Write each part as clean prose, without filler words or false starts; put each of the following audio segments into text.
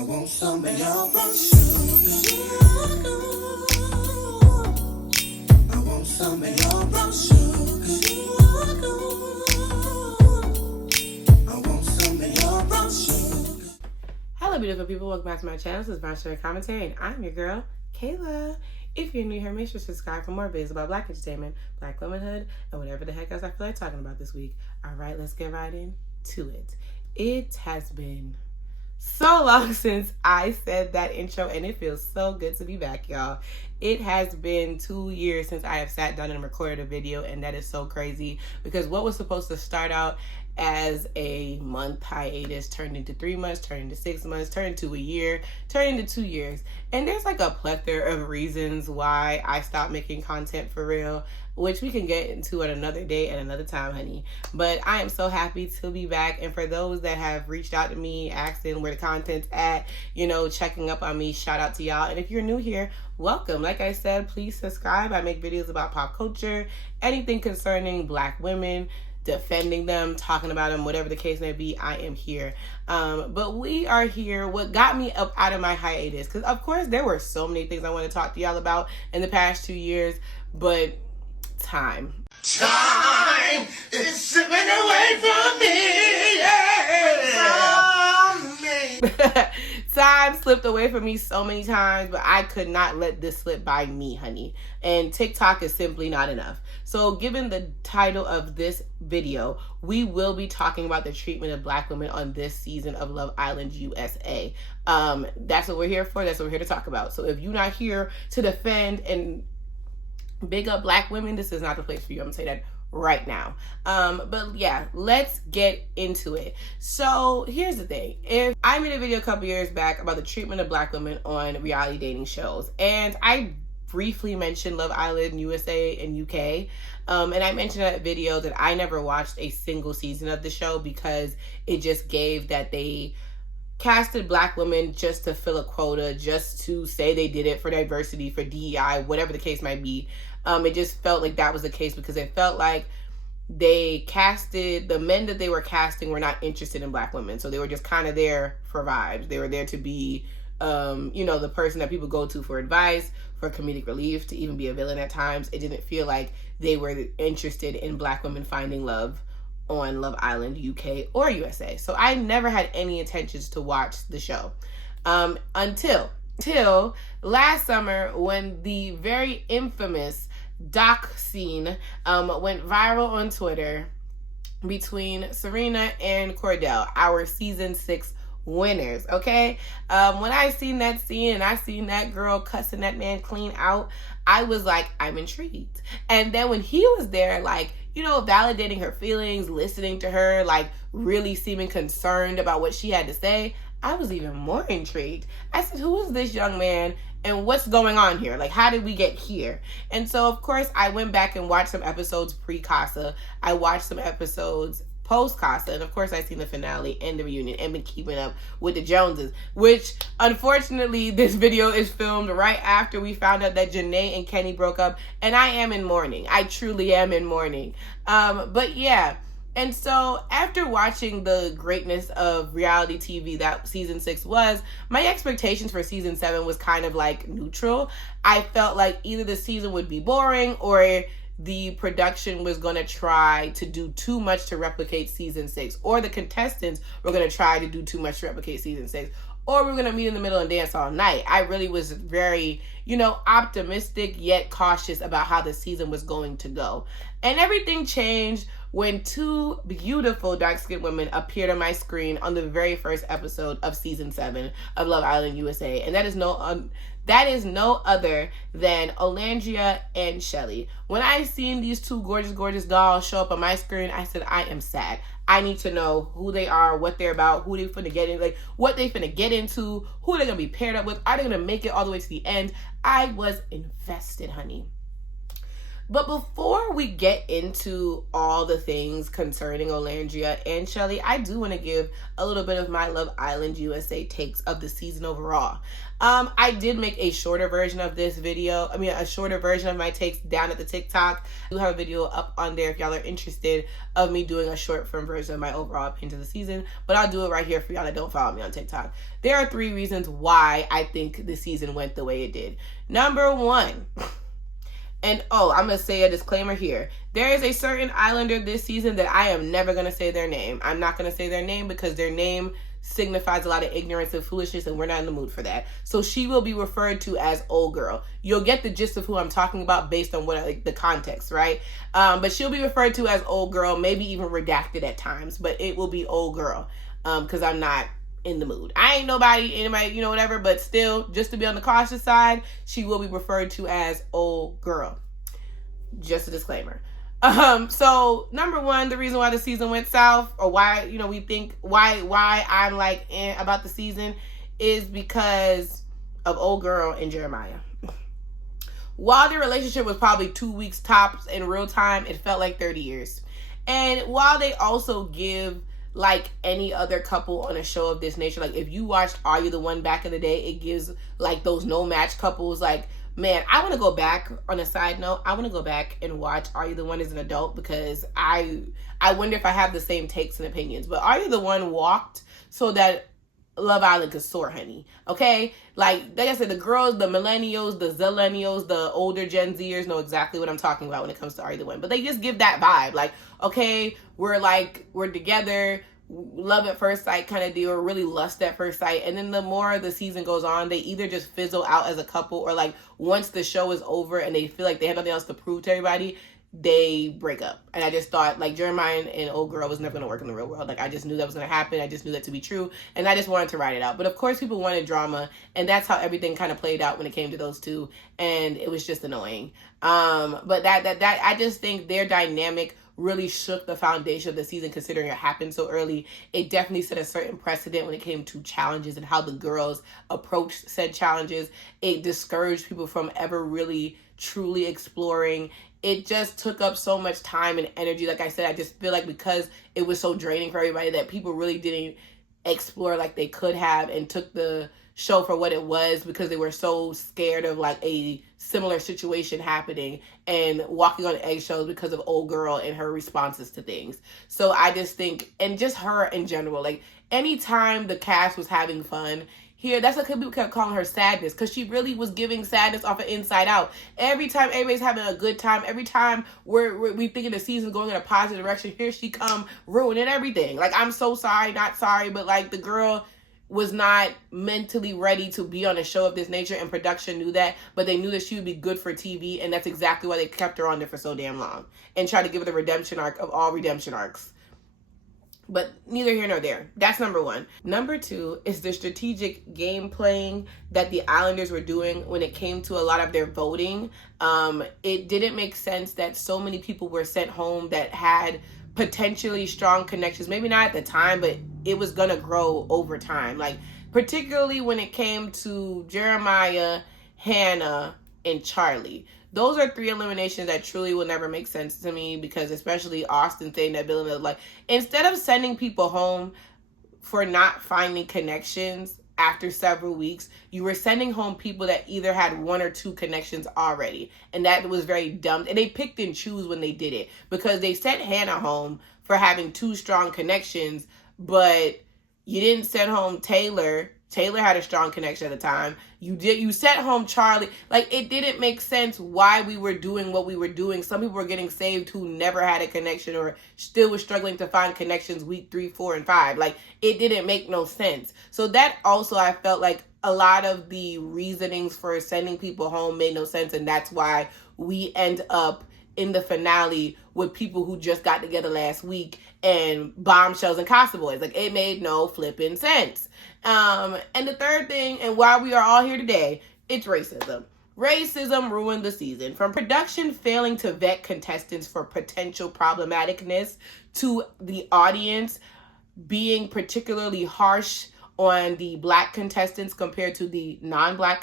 I want some of your brown sugar. I want some of your brown sugar. I want some of your brown sugar. Hello, beautiful people. Welcome back to my channel. This is Brownsugar Commentary, and I'm your girl, Kayla. If you're new here, make sure to subscribe for more videos about Black entertainment, Black womanhood, and whatever the heck else I feel like talking about this week. All right, let's get right into it. It has been so long since I said that intro, and it feels so good to be back, y'all. It has been 2 years since I have sat down and recorded a video, and that is so crazy because what was supposed to start out as a month hiatus turned into 3 months, turned into 6 months, turned into a year, turned into 2 years. And there's like a plethora of reasons why I stopped making content for real, which we can get into at another day at another time, honey. But I am so happy to be back. And for those that have reached out to me, asking where the content's at, checking up on me, shout out to y'all. And if you're new here, welcome. Like I said, please subscribe. I make videos about pop culture, anything concerning Black women, defending them, talking about them, whatever the case may be. I am here. But we are here. What got me up out of my hiatus, because of course there were so many things I want to talk to y'all about in the past 2 years, but time is slipping away from me. Time slipped away from me so many times, but I could not let this slip by me, honey. And TikTok is simply not enough. So given the title of this video, we will be talking about the treatment of Black women on this season of Love Island USA. That's what we're here for. That's what we're here to talk about. So if you're not here to defend and big up Black women, this is not the place for you. I'm gonna say that right now. But yeah, let's get into it. So here's the thing. If I made a video a couple years back about the treatment of Black women on reality dating shows, and I briefly mentioned Love Island USA and UK, and I mentioned in that video that I never watched a single season of the show because it just gave that they casted Black women just to fill a quota, just to say they did it for diversity, for DEI, whatever the case might be. It just felt like that was the case because it felt like they casted, the men that they were casting were not interested in Black women. So they were just kind of there for vibes. They were there to be, the person that people go to for advice, for comedic relief, to even be a villain at times. It didn't feel like they were interested in Black women finding love on Love Island UK or USA. So I never had any intentions to watch the show until last summer when the very infamous doc scene went viral on Twitter between Serena and Cordell, our season 6 winners. Okay, when I seen that scene and I seen that girl cussing that man clean out, I was like, I'm intrigued. And then when he was there, like, validating her feelings, listening to her, like really seeming concerned about what she had to say, I was even more intrigued. I said, who is this young man and what's going on here? Like, how did we get here? And so, of course, I went back and watched some episodes pre-Casa. I watched some episodes post-Casa. And, of course, I seen the finale and the reunion and been keeping up with the Joneses, which, unfortunately, this video is filmed right after we found out that Janae and Kenny broke up. And I am in mourning. I truly am in mourning. But, yeah. And so after watching the greatness of reality TV that season 6 was, my expectations for season 7 was kind of like neutral. I felt like either the season would be boring or the production was going to try to do too much to replicate season 6, or the contestants were going to try to do too much to replicate season 6, or we were going to meet in the middle and dance all night. I really was very, optimistic yet cautious about how the season was going to go. And everything changed when 2 beautiful dark-skinned women appeared on my screen on the very first episode of season 7 of Love Island USA. And that is no other than Olandria and Shelly. When I seen these 2 gorgeous, gorgeous dolls show up on my screen, I said, I am sad. I need to know who they are, what they're about, who they finna get in, like what they finna get into, who they're gonna be paired up with. Are they gonna make it all the way to the end? I was invested, honey. But before we get into all the things concerning Olandria and Shelly, I do want to give a little bit of my Love Island USA takes of the season overall. I did make a shorter version of this video. A shorter version of my takes down at the TikTok. I do have a video up on there if y'all are interested of me doing a short form version of my overall opinion of the season. But I'll do it right here for y'all that don't follow me on TikTok. There are 3 reasons why I think the season went the way it did. Number 1. And I'm going to say a disclaimer here. There is a certain Islander this season that I am never going to say their name. I'm not going to say their name because their name signifies a lot of ignorance and foolishness, and we're not in the mood for that. So she will be referred to as old girl. You'll get the gist of who I'm talking about based on the context, right? But she'll be referred to as old girl, maybe even redacted at times, but it will be old girl because I'm not in the mood. I ain't anybody, whatever, but still, just to be on the cautious side, she will be referred to as old girl. Just a disclaimer. So number 1, the reason why the season went south, or why, we think why I'm like about the season, is because of old girl and Jeremiah. While their relationship was probably 2 weeks tops in real time, it felt like 30 years. And while they also give like any other couple on a show of this nature, like if you watched Are You the One back in the day, it gives like those no match couples, like, man, I want to go back. On a side note, I want to go back and watch Are You the One as an adult, because I wonder if I have the same takes and opinions. But Are You the One walked so that Love Island could soar, honey. Okay? Like I said, the girls, the millennials, the zillennials, the older Gen Zers know exactly what I'm talking about when it comes to Are You the One. But they just give that vibe. Like, okay, we're together, love at first sight kind of deal, or really lust at first sight. And then the more the season goes on, they either just fizzle out as a couple, or like once the show is over and they feel like they have nothing else to prove to everybody, they break up. And I just thought, like, Jeremiah and old girl was never going to work in the real world. Like, I just knew that was going to happen. I just knew that to be true. And I just wanted to write it out. But of course, people wanted drama. And that's how everything kind of played out when it came to those two. And it was just annoying. But that I just think their dynamic really shook the foundation of the season, considering it happened so early. It definitely set a certain precedent when it came to challenges and how the girls approached said challenges. It discouraged people from ever really truly exploring. It just took up so much time and energy. Like I said, I just feel like because it was so draining for everybody that people really didn't explore like they could have, and took the show for what it was, because they were so scared of like a similar situation happening and walking on eggshells because of old girl and her responses to things. So I just think, and just her in general, like anytime the cast was having fun here, that's what people kept calling her sadness, because she really was giving sadness off of Inside Out. Every time everybody's having a good time, every time we thinking the season's going in a positive direction, here she come ruining everything. Like, I'm so sorry, not sorry, but like the girl was not mentally ready to be on a show of this nature, and production knew that, but they knew that she would be good for TV, and that's exactly why they kept her on there for so damn long and tried to give her the redemption arc of all redemption arcs. But neither here nor there. That's number 1. Number 2 is the strategic game playing that the Islanders were doing when it came to a lot of their voting. It didn't make sense that so many people were sent home that had potentially strong connections. Maybe not at the time, but it was going to grow over time. Like, particularly when it came to Jeremiah, Hannah, and Charlie. Those are 3 eliminations that truly will never make sense to me, because especially Austin saying that Bill and like, instead of sending people home for not finding connections after several weeks, you were sending home people that either had 1 or 2 connections already. And that was very dumb. And they picked and choose when they did it, because they sent Hannah home for having 2 strong connections, but you didn't send home Taylor. Taylor had a strong connection at the time. You sent home Charlie. Like, it didn't make sense why we were doing what we were doing. Some people were getting saved who never had a connection, or still were struggling to find connections week 3, 4, and 5. Like, it didn't make no sense. So that also, I felt like a lot of the reasonings for sending people home made no sense, and that's why we end up in the finale with people who just got together last week and bombshells and Casa Boys. Like, it made no flipping sense. And the third thing, and why we are all here today, it's racism. Racism ruined the season. From production failing to vet contestants for potential problematicness, to the audience being particularly harsh on the Black contestants compared to the non-Black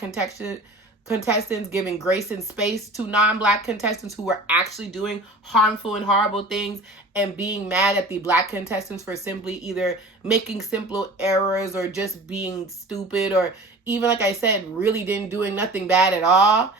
contestants, giving grace and space to non-black contestants who were actually doing harmful and horrible things, and being mad at the black contestants for simply either making simple errors or just being stupid, or even, like I said, really didn't doing nothing bad at all.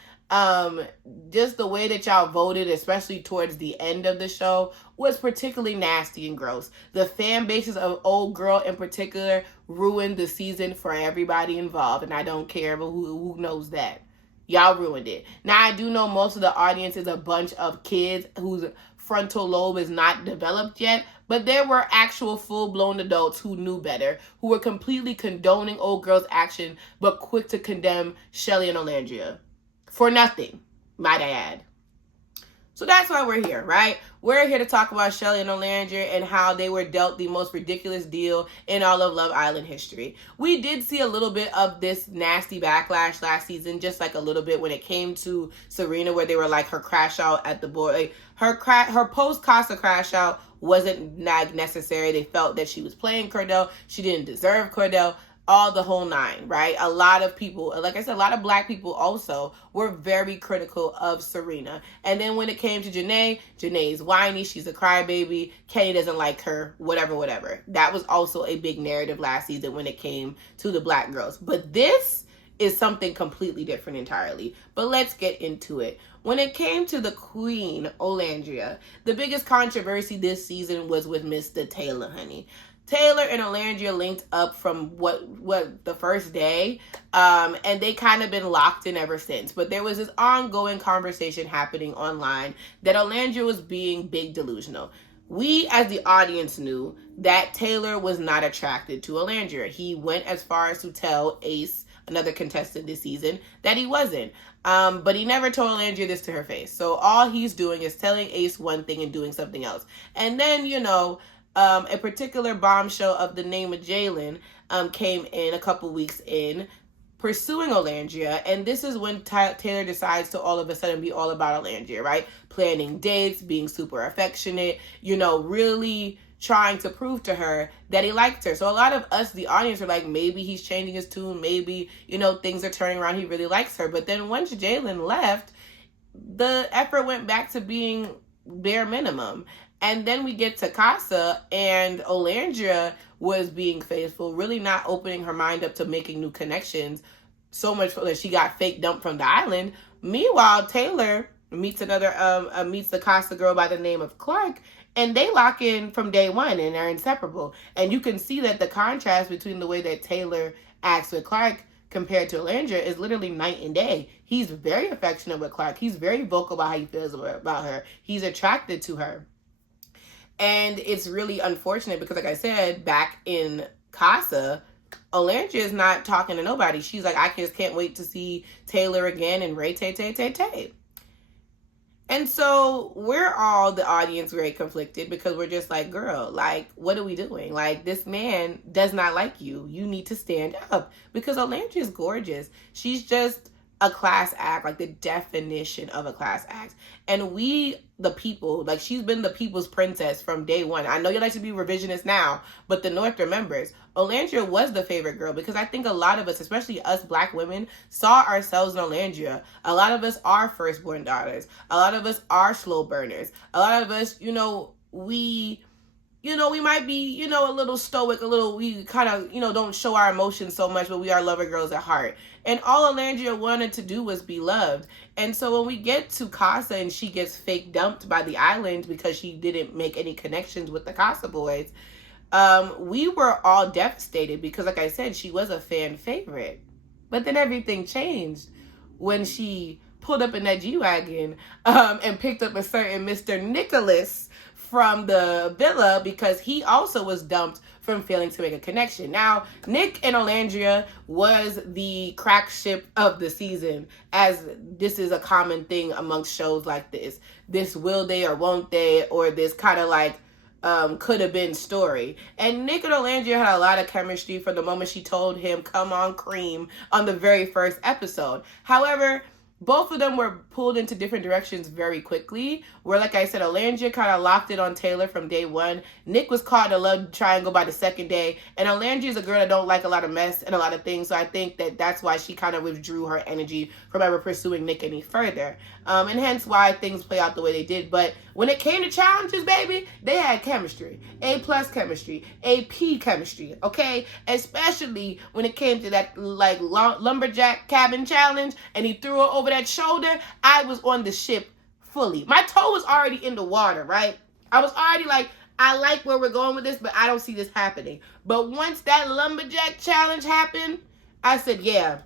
Just the way that y'all voted, especially towards the end of the show, was particularly nasty and gross. The fan bases of Old Girl in particular ruined the season for everybody involved, and I don't care, but who knows that? Y'all ruined it. Now, I do know most of the audience is a bunch of kids whose frontal lobe is not developed yet, but there were actual full-blown adults who knew better, who were completely condoning Old Girl's action, but quick to condemn Shelly and Olandria. For nothing, might I add. So that's why we're here, right? We're here to talk about Shelly and Olandria and how they were dealt the most ridiculous deal in all of Love Island history. We did see a little bit of this nasty backlash last season, just like a little bit when it came to Serena, where they were like her crash out at the board. Like her post-Casa crash out wasn't necessary. They felt that she was playing Cordell. She didn't deserve Cordell. All the whole nine, right? A lot of people, like I said, a lot of black people also were very critical of Serena. And then when it came to Janae's whiny, she's a crybaby, Kenny doesn't like her, whatever. That was also a big narrative last season when it came to the black girls. But this is something completely different entirely. But let's get into it. When it came to the queen, Olandria, the biggest controversy this season was with Mr. Taylor, honey. Taylor and Olandria linked up from what the first day, and they kind of been locked in ever since. But there was this ongoing conversation happening online that Olandria was being big delusional. We, as the audience, knew that Taylor was not attracted to Olandria. He went as far as to tell Ace, another contestant this season, that he wasn't. But he never told Olandria this to her face. So all he's doing is telling Ace one thing and doing something else. And then, a particular bombshell of the name of Jalen came in a couple weeks in, pursuing Olandria, and this is when Taylor decides to all of a sudden be all about Olandria, right? Planning dates, being super affectionate, really trying to prove to her that he liked her. So a lot of us, the audience, are like, maybe he's changing his tune, maybe, things are turning around, he really likes her. But then once Jalen left, the effort went back to being bare minimum. And then we get to Casa, and Olandria was being faithful, really not opening her mind up to making new connections, so much that she got fake dumped from the island. Meanwhile, Taylor meets the Casa girl by the name of Clark, and they lock in from day one and are inseparable. And you can see that the contrast between the way that Taylor acts with Clark compared to Olandria is literally night and day. He's very affectionate with Clark. He's very vocal about how he feels about her. He's attracted to her. And it's really unfortunate because, like I said, back in Casa, Olandria is not talking to nobody. She's like, I just can't wait to see Taylor again and Ray Tay. And so we're all, the audience, very conflicted because we're just like, girl, like, what are we doing? Like, this man does not like you. You need to stand up, because Olandria is gorgeous. She's just a class act, like the definition of a class act. And we, the people, like, she's been the people's princess from day one. I know you like to be revisionist now, but the North remembers. Olandria was the favorite girl because I think a lot of us, especially us black women, saw ourselves in Olandria. A lot of us are firstborn daughters. A lot of us are slow burners. A lot of us, we might be, a little stoic, we kind of, don't show our emotions so much, but we are lover girls at heart. And all Olandria wanted to do was be loved. And so when we get to Casa and she gets fake dumped by the island because she didn't make any connections with the Casa boys, we were all devastated because, like I said, she was a fan favorite. But then everything changed when she pulled up in that G-Wagon and picked up a certain Mr. Nicholas from the villa because he also was dumped from failing to make a connection. Now, Nick and Olandria was the crack ship of the season, as this is a common thing amongst shows like this. This will they or won't they, or this kind of like could have been story. And Nick and Olandria had a lot of chemistry from the moment she told him, come on, cream, on the very first episode. However, both of them were pulled into different directions very quickly, where, like I said, Alandria kind of locked it on Taylor from day one. Nick was caught in a love triangle by the second day, and Alandria is a girl that don't like a lot of mess and a lot of things, so I think that that's why she kind of withdrew her energy from ever pursuing Nick any further, and hence why things play out the way they did. But when it came to challenges, baby, they had chemistry, A+ chemistry, AP chemistry, okay? Especially when it came to that like lumberjack cabin challenge, and he threw her over that shoulder. I was on the ship fully. My toe was already in the water, right? I was already like, I like where we're going with this, but I don't see this happening. But once that lumberjack challenge happened, I said, yeah,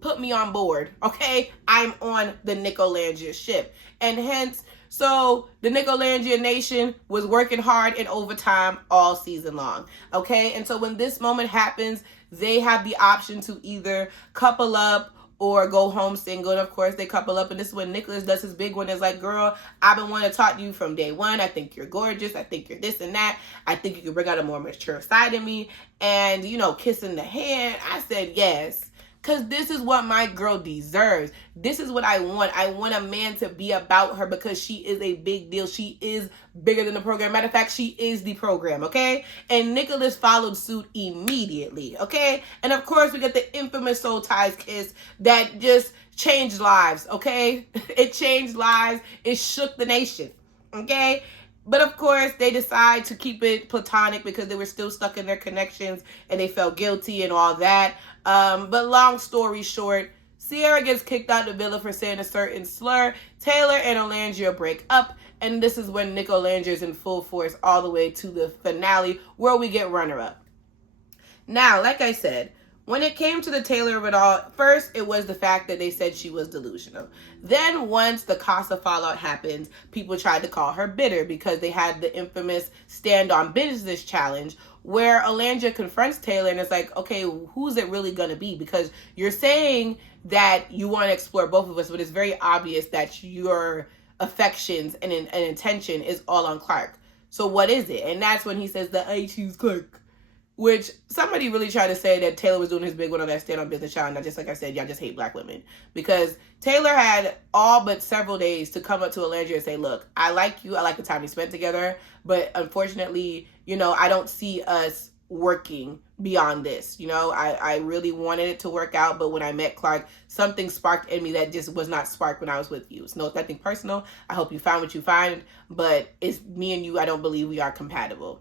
put me on board, okay? I'm on the Nicolandia ship. And hence, so the Nicolandia Nation was working hard in overtime all season long, okay? And so when this moment happens, they have the option to either couple up or go home single. And of course, they couple up. And this is when Nicholas does his big one. It's like, girl, I've been wanting to talk to you from day one. I think you're gorgeous. I think you're this and that. I think you can bring out a more mature side of me. And, you know, kissing the hand. I said, yes. Because this is what my girl deserves. This is what I want. I want a man to be about her because she is a big deal. She is bigger than the program. Matter of fact, she is the program, okay? And Nicholas followed suit immediately, okay? And of course, we got the infamous Soul Ties kiss that just changed lives, okay? It changed lives. It shook the nation, okay? But of course, they decide to keep it platonic because they were still stuck in their connections and they felt guilty and all that. But long story short, Sierra gets kicked out of the villa for saying a certain slur. Taylor and Alandria break up. And this is when Nicolandia is in full force all the way to the finale where we get runner-up. Now, like I said, when it came to the Taylor of it all, first it was the fact that they said she was delusional. Then once the Casa fallout happened, people tried to call her bitter because they had the infamous stand on business challenge where Alandria confronts Taylor and it's like, okay, who's it really going to be? Because you're saying that you want to explore both of us, but it's very obvious that your affections and intention is all on Clark. So what is it? And that's when he says that I choose Clark. Which somebody really tried to say that Taylor was doing his big one on that stand on business challenge. Just like I said, y'all just hate black women. Because Taylor had all but several days to come up to Alandria and say, look, I like you. I like the time we spent together. But unfortunately, you know, I don't see us working beyond this. You know, I really wanted it to work out. But when I met Clark, something sparked in me that just was not sparked when I was with you. It's nothing personal. I hope you find what you find. But it's me and you. I don't believe we are compatible.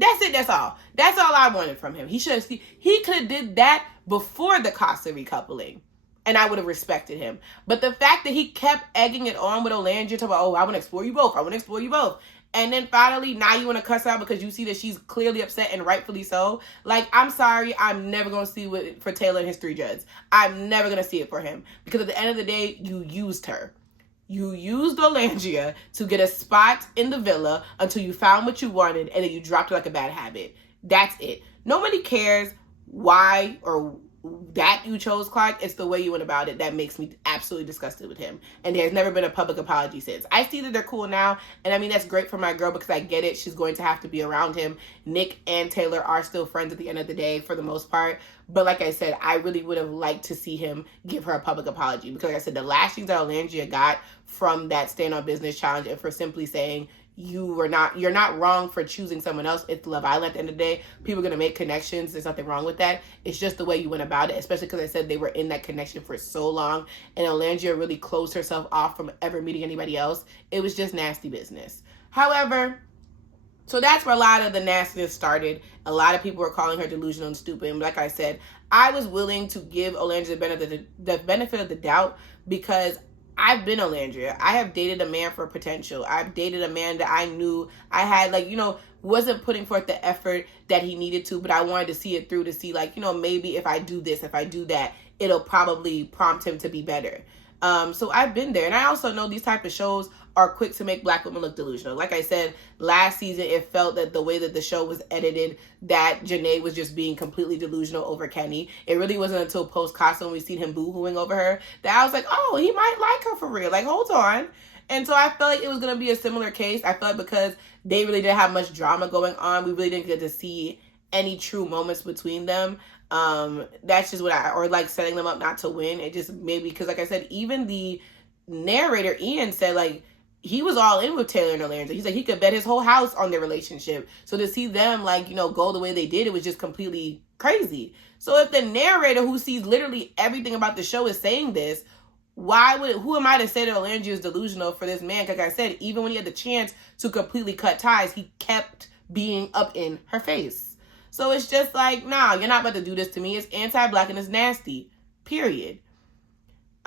That's it. That's all. That's all I wanted from him. He could have did that before the Casa recoupling, and I would have respected him. But the fact that he kept egging it on with Alandria, talking about, oh, I want to explore you both. I want to explore you both. And then finally, now you want to cuss out because you see that she's clearly upset and rightfully so. Like, I'm sorry. I'm never going to see it for Taylor and his 3 judges. I'm never going to see it for him. Because at the end of the day, you used her. You used Alandria to get a spot in the villa until you found what you wanted, and then you dropped it like a bad habit. That's it. Nobody cares why or that you chose Clark. It's the way you went about it that makes me absolutely disgusted with him. And there's never been a public apology since. I see that they're cool now, and I mean, that's great for my girl because I get it. She's going to have to be around him. Nick and Taylor are still friends at the end of the day for the most part. But like I said, I really would have liked to see him give her a public apology because like I said, the lashings that Alandria got from that stand on business challenge and for simply saying you're not wrong for choosing someone else. It's Love Island at the end of the day. People are going to make connections. There's nothing wrong with that. It's just the way you went about it, especially because I said they were in that connection for so long and Alandria really closed herself off from ever meeting anybody else. It was just nasty business. However, so that's where a lot of the nastiness started. A lot of people were calling her delusional and stupid. And like I said, I was willing to give Alandria the benefit of the doubt because I've been Alandria. I have dated a man for potential. I've dated a man that I knew I had, like, you know, wasn't putting forth the effort that he needed to, but I wanted to see it through to see, like, you know, maybe if I do this, if I do that, it'll probably prompt him to be better. So I've been there. And I also know these type of shows are quick to make black women look delusional. Like I said, last season, it felt that the way that the show was edited, that Janae was just being completely delusional over Kenny. It really wasn't until post-Casa when we seen him boo-hooing over her that I was like, oh, he might like her for real. Like, hold on. And so I felt like it was going to be a similar case. I felt like because they really didn't have much drama going on, we really didn't get to see any true moments between them. That's just what or like setting them up not to win. It just maybe because, like I said, even the narrator Ian said like he was all in with Taylor and Orlando. He's like he could bet his whole house on their relationship. So to see them like, you know, go the way they did, it was just completely crazy. So if the narrator who sees literally everything about the show is saying this, who am I to say that Orlando is delusional for this man? Like I said, even when he had the chance to completely cut ties, he kept being up in her face. So it's just like, nah, you're not about to do this to me. It's anti-black and it's nasty. Period.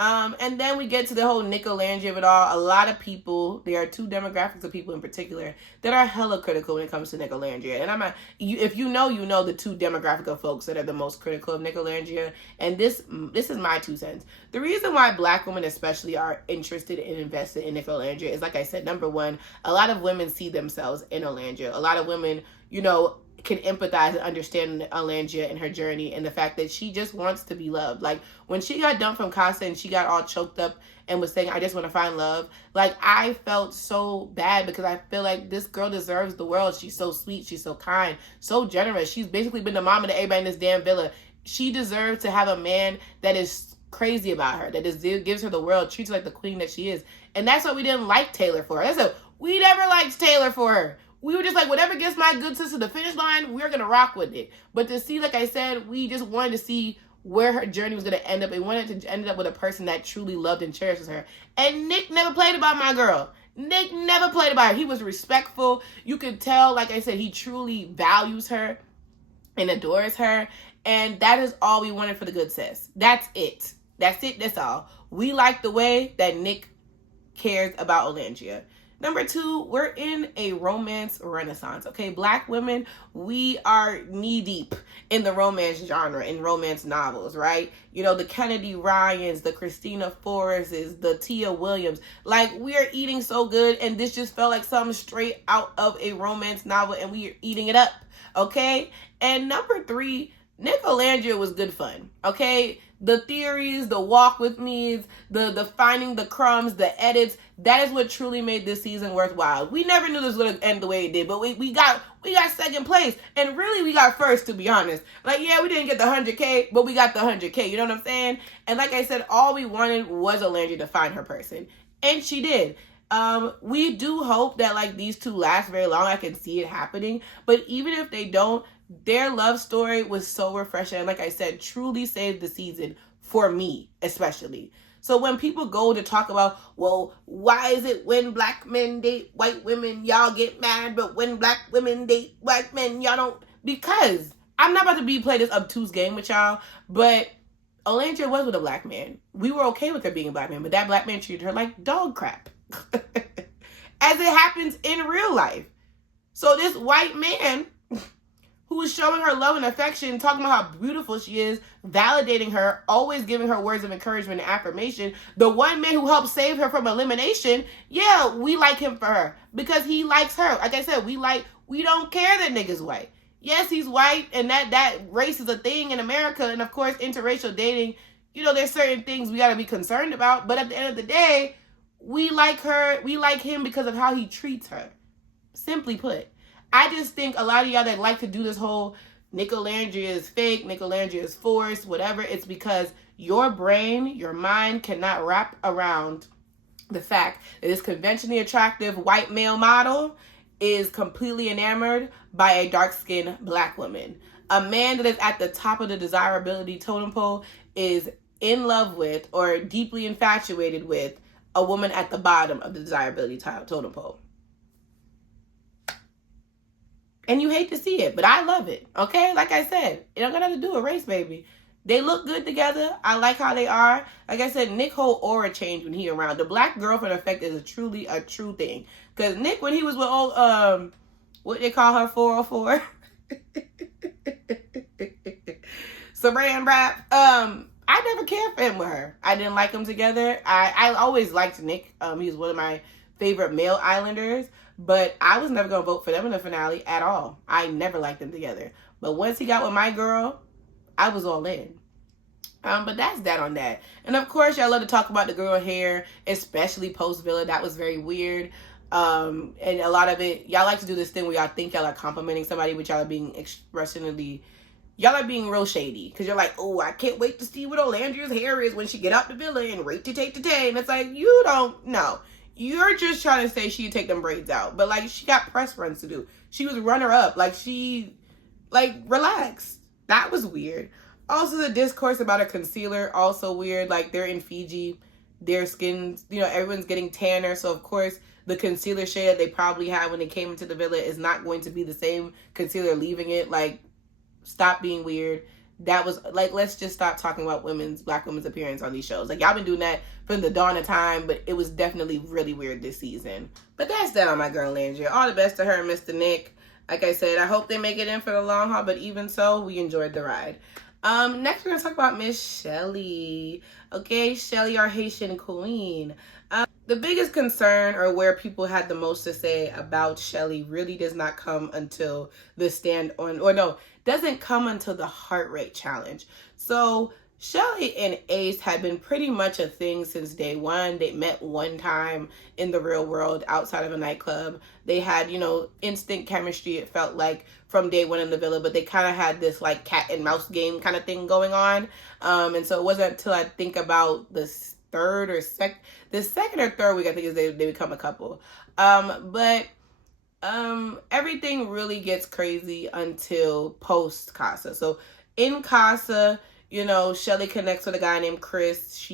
And then we get to the whole Nicolangelo of it all. A lot of people, there are two demographics of people in particular that are hella critical when it comes to Nicolangelo. And if you know the two demographic of folks that are the most critical of Nicolangelo. And this is my 2 cents. The reason why black women especially are interested and invested in Nicolangelo is, like I said, number one, a lot of women see themselves in Orlando. A lot of women, you know, can empathize and understand Alangia and her journey and the fact that she just wants to be loved. Like when she got dumped from Casa and she got all choked up and was saying, I just want to find love. Like I felt so bad because I feel like this girl deserves the world. She's so sweet. She's so kind, so generous. She's basically been the mama to everybody in this damn villa. She deserves to have a man that is crazy about her, that gives her the world, treats her like the queen that she is. And that's what we didn't like Taylor for. That's what we never liked Taylor for her. We were just like, whatever gets my good sister to the finish line, we're going to rock with it. But to see, like I said, we just wanted to see where her journey was going to end up. And wanted to end up with a person that truly loved and cherishes her. And Nick never played about my girl. Nick never played about her. He was respectful. You could tell, like I said, he truly values her and adores her. And that is all we wanted for the good sis. That's it. That's it. That's all. We like the way that Nick cares about Orlando. Number 2, we're in a romance renaissance, okay? Black women, we are knee-deep in the romance genre, in romance novels, right? You know, the Kennedy Ryans, the Christina Forrests, the Tia Williams. Like, we are eating so good, and this just felt like something straight out of a romance novel, and we are eating it up, okay? And number 3, Nicolangelo was good fun, okay? The theories, the walk with me's, the finding the crumbs, the edits, that is what truly made this season worthwhile. We never knew this would end the way it did, but we got second place. And really, we got first, to be honest. Like, yeah, we didn't get the 100K, but we got the 100K. You know what I'm saying? And like I said, all we wanted was Orlando to find her person. And she did. We do hope that, like, these two last very long. I can see it happening. But even if they don't, their love story was so refreshing. And like I said, truly saved the season for me, especially. So when people go to talk about, well, why is it when black men date white women, y'all get mad, but when black women date white men, y'all don't? Because I'm not about to play this obtuse game with y'all, but Orlando was with a black man. We were okay with her being a black man, but that black man treated her like dog crap. As it happens in real life. So this white man who is showing her love and affection, talking about how beautiful she is, validating her, always giving her words of encouragement and affirmation. The one man who helped save her from elimination, yeah, we like him for her because he likes her. Like I said, we don't care that nigga's white. Yes, he's white, and that race is a thing in America, and of course, interracial dating, you know, there's certain things we got to be concerned about, but at the end of the day, we like her, we like him because of how he treats her. Simply put. I just think a lot of y'all that like to do this whole Nicolangelo is fake, Nicolangelo is forced, whatever, it's because your brain, your mind cannot wrap around the fact that this conventionally attractive white male model is completely enamored by a dark-skinned black woman. A man that is at the top of the desirability totem pole is in love with or deeply infatuated with a woman at the bottom of the desirability totem pole. And you hate to see it, but I love it, okay? Like I said, it don't got nothing to do with race, baby. They look good together. I like how they are. Like I said, Nick whole aura changed when he around. The black girlfriend effect is truly a true thing. Because Nick, when he was with old, what they call her, 404? Saran Wrap. I never cared for him with her. I didn't like them together. I always liked Nick. He was one of my favorite male Islanders. But I was never going to vote for them in the finale at all. I never liked them together. But once he got with my girl, I was all in. But that's that on that. And of course, y'all love to talk about the girl hair, especially post-Villa. That was very weird. And a lot of it, y'all like to do this thing where y'all think y'all are complimenting somebody, but y'all are being expressively, y'all are being real shady because you're like, oh, I can't wait to see what Olandria's hair is when she get out the villa and rate to take the tay. And it's like, you don't know. You're just trying to say she'd take them braids out. But like, she got press runs to do. She was runner up. Like, relax. That was weird. Also, the discourse about a concealer, also weird. Like, they're in Fiji. Their skins, everyone's getting tanner. So, of course, the concealer shade that they probably had when they came into the villa is not going to be the same concealer leaving it. Like, stop being weird. That was, like, let's just stop talking about black women's appearance on these shows. Like, y'all been doing that from the dawn of time, but it was definitely really weird this season. But that's that on my girl Landry. All the best to her and Mr. Nick. Like I said, I hope they make it in for the long haul, but even so, we enjoyed the ride. Next, we're going to talk about Miss Shelly. Okay, Shelly, our Haitian queen. The biggest concern, or where people had the most to say about Shelly, really does not come until doesn't come until the heart rate challenge. So Shelly and Ace had been pretty much a thing since day one. They met one time in the real world outside of a nightclub. They had, instant chemistry, it felt like, from day one in the villa, but they kind of had this like cat and mouse game kind of thing going on. And so it wasn't until I think about the second or third week, I think, is they become a couple. But everything really gets crazy until post Casa. So in Casa, Shelly connects with a guy named Chris.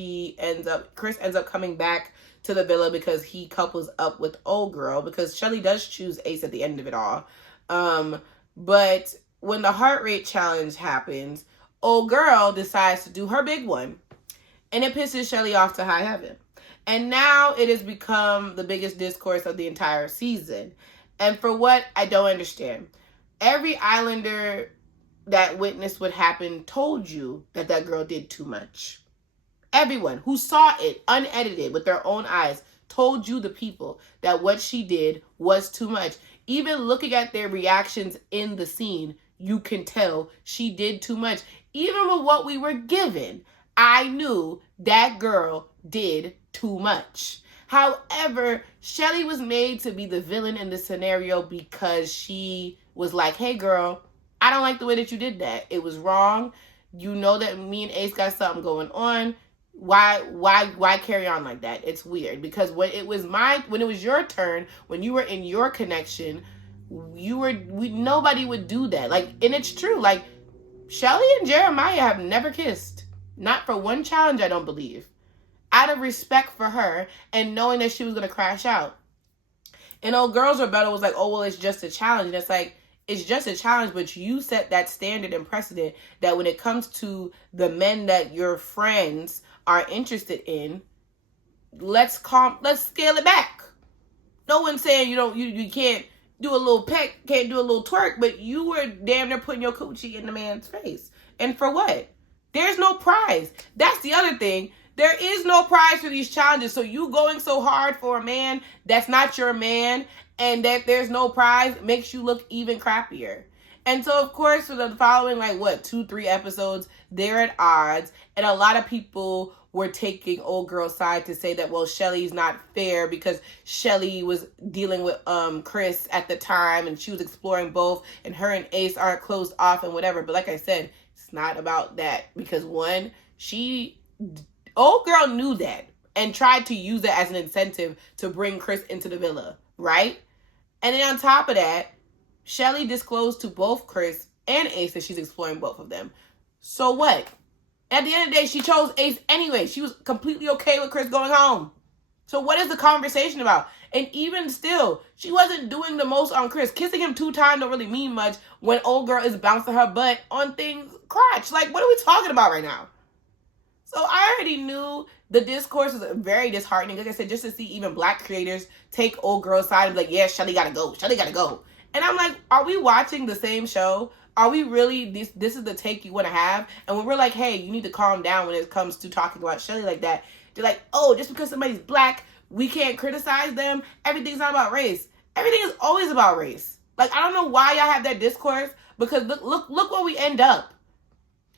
Chris ends up coming back to the villa because he couples up with old girl, because Shelly does choose Ace at the end of it all. But when the heart rate challenge happens, old girl decides to do her big one, and it pisses Shelly off to high heaven. And now it has become the biggest discourse of the entire season. And for what, I don't understand. Every Islander that witnessed what happened told you that girl did too much. Everyone who saw it unedited with their own eyes told you, the people, that what she did was too much. Even looking at their reactions in the scene, you can tell she did too much. Even with what we were given, I knew that girl did too much. However, Shelly was made to be the villain in the scenario because she was like, hey girl, I don't like the way that you did that. It was wrong. You know that me and Ace got something going on. Why carry on like that? It's weird, because when it was your turn, when you were in your connection, nobody would do that. Like, and it's true. Like, Shelly and Jeremiah have never kissed. Not for one challenge, I don't believe. Out of respect for her and knowing that she was going to crash out. And old girls Rebecca was like, oh, well, it's just a challenge. And it's like, it's just a challenge, but you set that standard and precedent that when it comes to the men that your friends are interested in, let's scale it back. No one's saying you can't do a little peck, can't do a little twerk, but you were damn near putting your coochie in the man's face. And for what? There's no prize. That's the other thing. There is no prize for these challenges. So you going so hard for a man that's not your man, and that there's no prize, makes you look even crappier. And so, of course, for the following, 2-3 episodes, they're at odds. And a lot of people were taking old girl's side to say that, well, Shelly's not fair because Shelly was dealing with Chris at the time and she was exploring both, and her and Ace aren't closed off and whatever. But like I said, it's not about that, because one, old girl knew that and tried to use it as an incentive to bring Chris into the villa, right? And then on top of that, Shelly disclosed to both Chris and Ace that she's exploring both of them. So what? At the end of the day, she chose Ace anyway. She was completely okay with Chris going home. So what is the conversation about? And even still, she wasn't doing the most on Chris. Kissing him 2 times don't really mean much when old girl is bouncing her butt on things crotch. Like, what are we talking about right now? So I already knew the discourse was very disheartening. Like I said, just to see even black creators take old girl's side and be like, yeah, Shelly gotta go. Shelly gotta go. And I'm like, are we watching the same show? Are we really, this is the take you want to have? And when we're like, hey, you need to calm down when it comes to talking about Shelly like that, they're like, oh, just because somebody's black, we can't criticize them. Everything's not about race. Everything is always about race. Like, I don't know why y'all have that discourse, because look where we end up.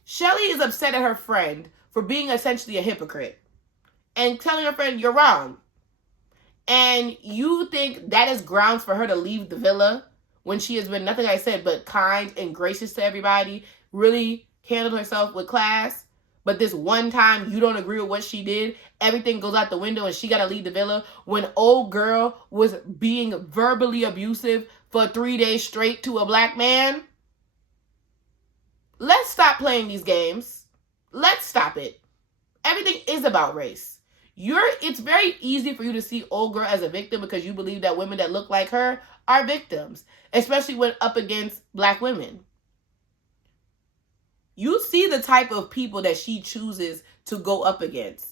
Shelly is upset at her friend for being essentially a hypocrite and telling her friend, you're wrong. And you think that is grounds for her to leave the villa when she has been nothing I said but kind and gracious to everybody, really handled herself with class, but this one time you don't agree with what she did, everything goes out the window and she got to leave the villa when old girl was being verbally abusive for 3 days straight to a black man? Let's stop playing these games. Let's stop it. Everything is about race. It's very easy for you to see old girl as a victim because you believe that women that look like her are victims, especially when up against black women. You see the type of people that she chooses to go up against.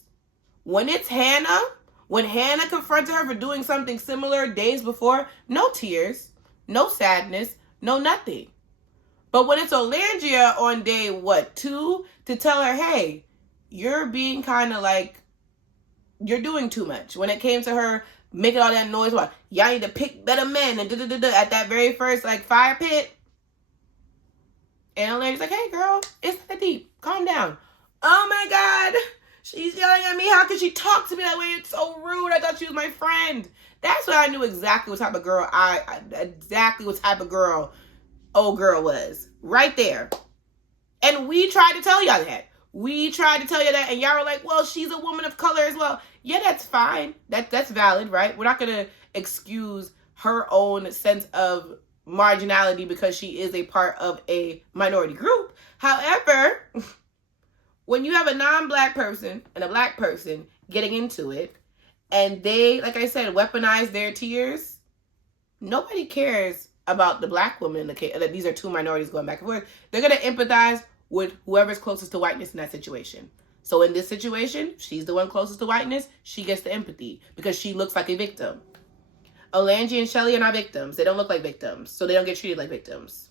When it's Hannah, when Hannah confronted her for doing something similar days before, no tears, no sadness, no nothing. But when it's Olandria on day, 2, to tell her, hey, you're being kind of like, you're doing too much. When it came to her making all that noise about, y'all need to pick better men and at that very first fire pit. And Olandria's like, hey girl, it's not deep. Calm down. Oh my God. She's yelling at me. How could she talk to me that way? It's so rude. I thought she was my friend. That's when I knew exactly what type of girl old girl was. Right there. And we tried to tell y'all that. And y'all were like, well, she's a woman of color as well. Yeah, that's fine. That's valid, right? We're not going to excuse her own sense of marginality because she is a part of a minority group. However, when you have a non-black person and a black person getting into it, and they, like I said, weaponize their tears, nobody cares about the black woman in the case that these are two minorities going back and forth. They're going to empathize with whoever's closest to whiteness in that situation. So in this situation, she's the one closest to whiteness. She gets the empathy because she looks like a victim. Olandria and Shelly are not victims. They don't look like victims, so they don't get treated like victims.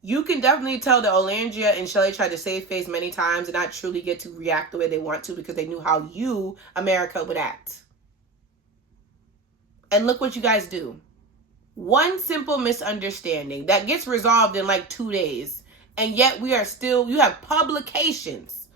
You can definitely tell that Olandria and Shelly tried to save face many times and not truly get to react the way they want to because they knew how you, America, would act. And look what you guys do. One simple misunderstanding that gets resolved in 2 days. And yet you have publications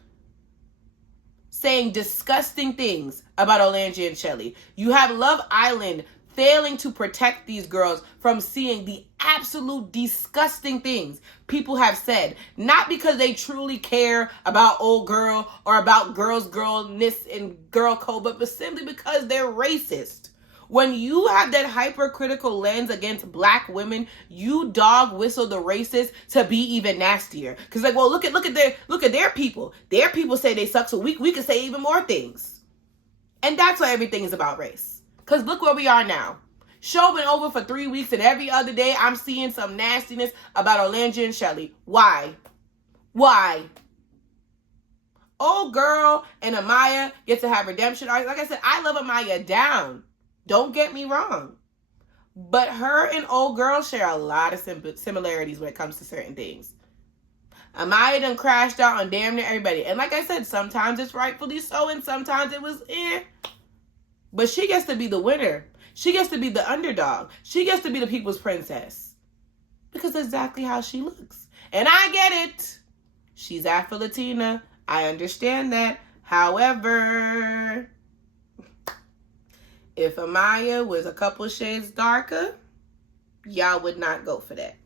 saying disgusting things about Olandria and Shelly. You have Love Island failing to protect these girls from seeing the absolute disgusting things people have said. Not because they truly care about old girl or about girlness and girl code, but simply because they're racist. When you have that hypercritical lens against black women, you dog whistle the racist to be even nastier. Because well, look at their people. Their people say they suck, so we can say even more things. And that's why everything is about race. Because look where we are now. Show been over for 3 weeks, and every other day I'm seeing some nastiness about Olandria and Shelly. Why? Old girl and Amaya get to have redemption arcs. Like I said, I love Amaya down. Don't get me wrong. But her and old girl share a lot of similarities when it comes to certain things. Amaya done crashed out on damn near everybody. And like I said, sometimes it's rightfully so and sometimes it was But she gets to be the winner. She gets to be the underdog. She gets to be the people's princess. Because that's exactly how she looks. And I get it. She's Afro-Latina. I understand that. However, if Amaya was a couple shades darker, y'all would not go for that.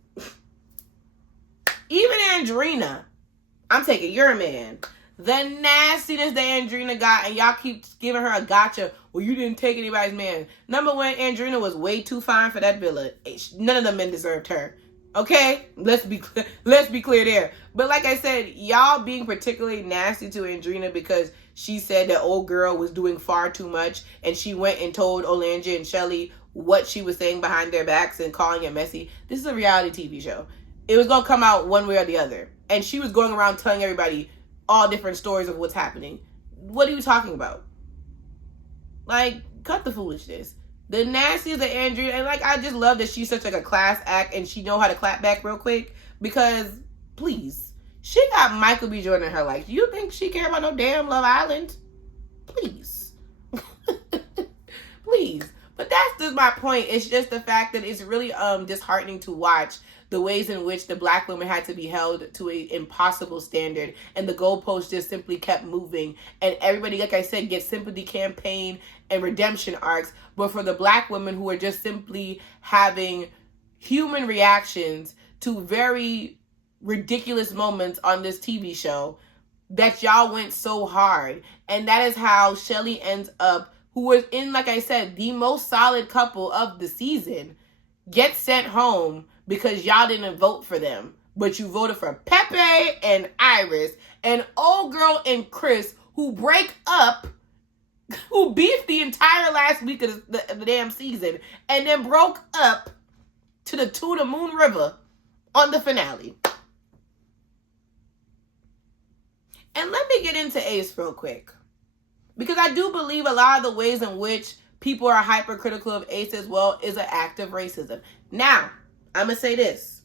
Even Andrina, I'm taking your man. The nastiness that Andrina got, and y'all keep giving her a gotcha. Well, you didn't take anybody's man. Number one, Andrina was way too fine for that villa. None of the men deserved her. Okay? Let's be clear there. But like I said, y'all being particularly nasty to Andrina because she said that old girl was doing far too much, and she went and told Olandria and Shelly what she was saying behind their backs and calling it messy. This is a reality TV show. It was going to come out one way or the other. And she was going around telling everybody all different stories of what's happening. What are you talking about? Cut the foolishness. The nastiest of Andrea, and I just love that she's such a class act and she know how to clap back real quick because, please, she got Michael B. Jordan in her life. You think she care about no damn Love Island? Please. Please. But that's just my point. It's just the fact that it's really disheartening to watch the ways in which the black women had to be held to an impossible standard, and the goalposts just simply kept moving, and everybody, like I said, gets sympathy campaign and redemption arcs, but for the black women who are just simply having human reactions to very ridiculous moments on this TV show that y'all went so hard. And that is how Shelly ends up, who was in, like I said, the most solid couple of the season, gets sent home because y'all didn't vote for them. But you voted for Pepe and Iris and old girl and Chris, who break up, who beefed the entire last week of the damn season, and then broke up to the Moon River on the finale. And let me get into Ace real quick, because I do believe a lot of the ways in which people are hypercritical of Ace as well is an act of racism. Now, I'm going to say this.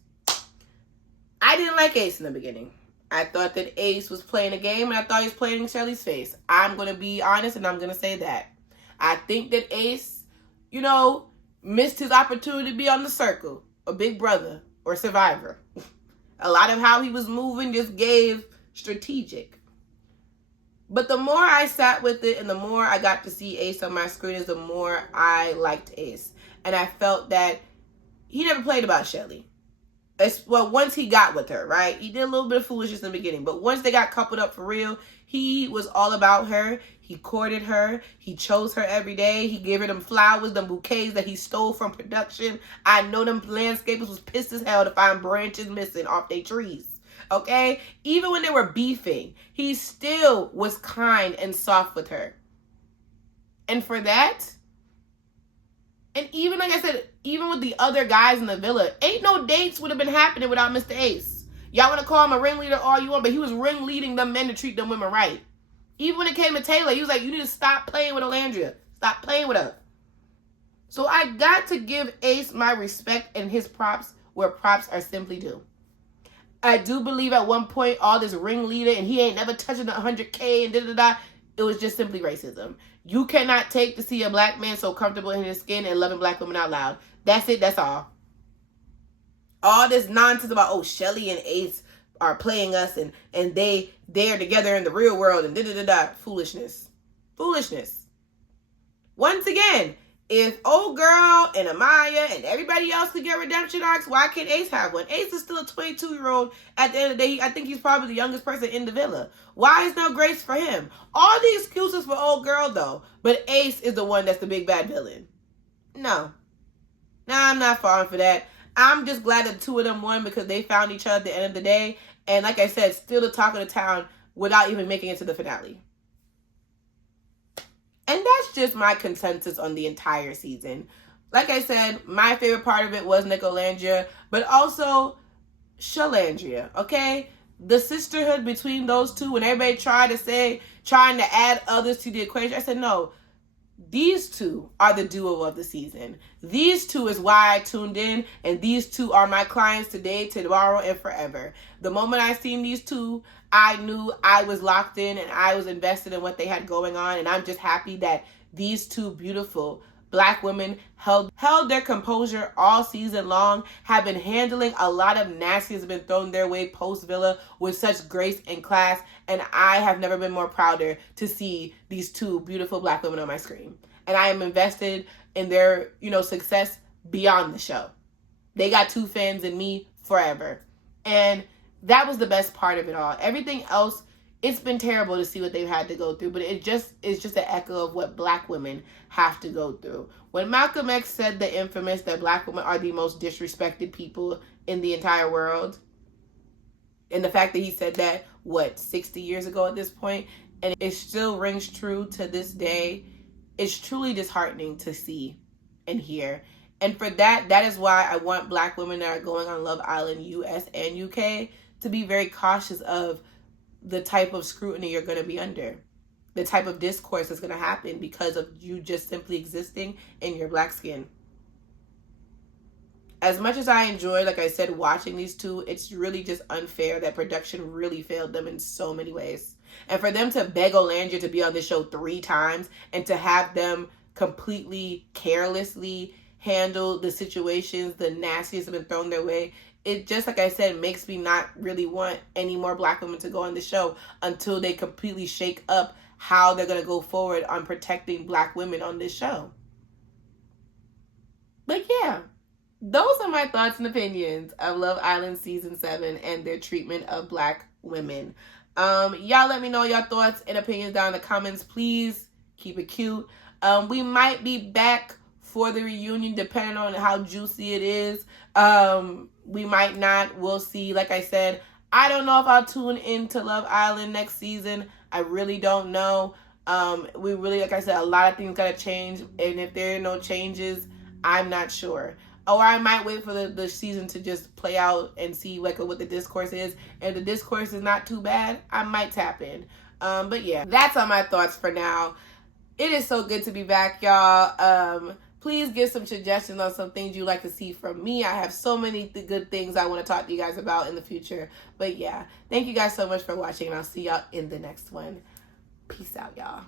I didn't like Ace in the beginning. I thought that Ace was playing a game, and I thought he was playing in Shelly's face. I'm going to be honest, and I'm going to say that. I think that Ace, missed his opportunity to be on the circle, or Big Brother, or Survivor. A lot of how he was moving just gave strategic. But the more I sat with it and the more I got to see Ace on my screen, is the more I liked Ace. And I felt that he never played about Shelly. Well, once he got with her, right? He did a little bit of foolishness in the beginning. But once they got coupled up for real, he was all about her. He courted her. He chose her every day. He gave her them flowers, them bouquets that he stole from production. I know them landscapers was pissed as hell to find branches missing off their trees. Okay? Even when they were beefing, he still was kind and soft with her. And for that, and even like I said, even with the other guys in the villa, ain't no dates would have been happening without Mr. Ace. Y'all want to call him a ringleader all you want, but he was ringleading them men to treat them women right. Even when it came to Taylor, he was like, you need to stop playing with Olandria. Stop playing with her. So I got to give Ace my respect and his props where props are simply due. I do believe at one point all this ringleader and he ain't never touching the 100K and da-da-da, it was just simply racism. You cannot take to see a black man so comfortable in his skin and loving black women out loud. That's it. That's all. All this nonsense about, oh, Shelly and Ace are playing us and they're together in the real world and da-da-da-da. Foolishness. Foolishness. Once again, if old girl and Amaya and everybody else could get redemption arcs, why can't Ace have one? Ace is still a 22-year-old. At the end of the day, I think he's probably the youngest person in the villa. Why is no grace for him? All the excuses for old girl, though. But Ace is the one that's the big bad villain. No. I'm not falling for that. I'm just glad that the two of them won because they found each other at the end of the day. And like I said, still the talk of the town without even making it to the finale. And that's just my consensus on the entire season. Like I said, my favorite part of it was Nicolandria, but also Shalandria, okay? The sisterhood between those two, when everybody trying to add others to the equation, I said, no, these two are the duo of the season. These two is why I tuned in, and these two are my clients today, tomorrow, and forever. The moment I seen these two, I knew I was locked in and I was invested in what they had going on, and I'm just happy that these two beautiful black women held their composure all season long, have been handling a lot of nasty has been thrown their way post-Villa with such grace and class, and I have never been more prouder to see these two beautiful black women on my screen. And I am invested in their, success beyond the show. They got two fans in me forever. And that was the best part of it all. Everything else, it's been terrible to see what they've had to go through, but it's just an echo of what black women have to go through. When Malcolm X said the infamous that black women are the most disrespected people in the entire world, and the fact that he said that, 60 years ago at this point, and it still rings true to this day, it's truly disheartening to see and hear. And for that is why I want black women that are going on Love Island, US and UK, to be very cautious of the type of scrutiny you're going to be under, the type of discourse that's going to happen because of you just simply existing in your black skin. As much as I enjoy, like I said, watching these two, it's really just unfair that production really failed them in so many ways. And for them to beg Olandria to be on the show 3 times and to have them completely carelessly handle the situations, the nastiest have been thrown their way, it just, like I said, makes me not really want any more black women to go on the show until they completely shake up how they're going to go forward on protecting black women on this show. But yeah, those are my thoughts and opinions of Love Island Season 7 and their treatment of Black women. Y'all let me know your thoughts and opinions down in the comments. Please keep it cute. We might be back for the reunion depending on how juicy it is. We might not. We'll see. Like I said, I don't know if I'll tune into Love Island next season. I really don't know. We really, like I said, a lot of things gotta change. And if there are no changes, I'm not sure. Or I might wait for the season to just play out and see like what the discourse is. If the discourse is not too bad, I might tap in. But yeah, that's all my thoughts for now. It is so good to be back, y'all. Please give some suggestions on some things you'd like to see from me. I have so many good things I want to talk to you guys about in the future. But yeah, thank you guys so much for watching, and I'll see y'all in the next one. Peace out, y'all.